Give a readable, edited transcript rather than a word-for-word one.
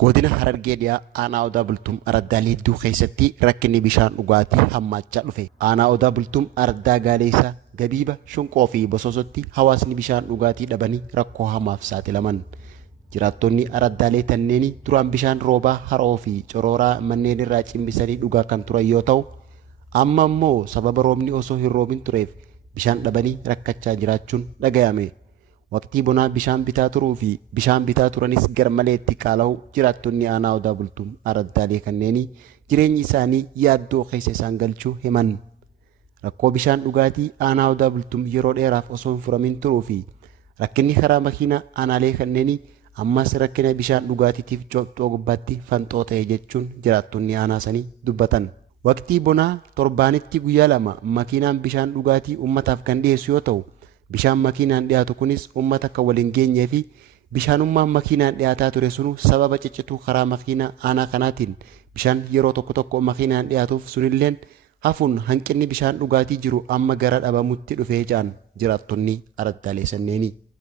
Godina Harargee dhiyaa aanaa Odaa Bultuum Araddaalee hedduu keessatti rakkinni bishaan dhugaatii hammaachaa dhufe. Aanaa Odaa Bultuum Araddaa Gaaleessaa, Gabiiba, Shunqoo fi Bososotti hawaasni bishaan dhugaatii dhabanii rakkoo hamaaf saaxilaman. Jiraattonni Araddaalee tanneeni duraan bishaan roobaa haroo fi corooraa manneen irraa cimbisanii dhugaa kan turan yoo ta'u, amma immoo sababa roobni osoo hin roobin tureef bishaan dhabanii rakkachaa jiraachuun dhagayame. Waqtii bonaa bishaan bitaa turuu fi bishaan bitaa turanis garmaleetti qaala'u jiraattonni aanaa Odaa Bultuum Araddaalee kanneenii jireenyi isaanii yaaddoo keessa isaan galchuu himan. Rakkoo bishaan dhugaatii aanaa Odaa Bultuum yeroo dheeraaf osoo hin furamin turuu fi rakkinni karaa makiinaa aanaalee kanneenii ammas rakkina bishaan dhugaatiitiif cooxxoo gubbaatti fanxoo ta'e jechuun jiraattonni aanaa sanii dubbatan. Waqtii bonaa torbaanitti guyyaa lama makiinaan bishaan dhugaatii ummataaf kan dhiyeessu yoo ta'u, bishaan makiinaan dhiyaatu kunis ummata kan waliin geenyee fi bishaanummaan makiinaan dhiyaataa ture sunu sababa ciccituu karaa makiinaa aanaa kanaatiin bishaan yeroo tokko tokko makiinaan dhiyaatuuf sunilleen hafuun hanqinni bishaan dhugaatii jiru amma gara dhabamutti dhufee ja'an jiraattonni Araddaalee sanneeni.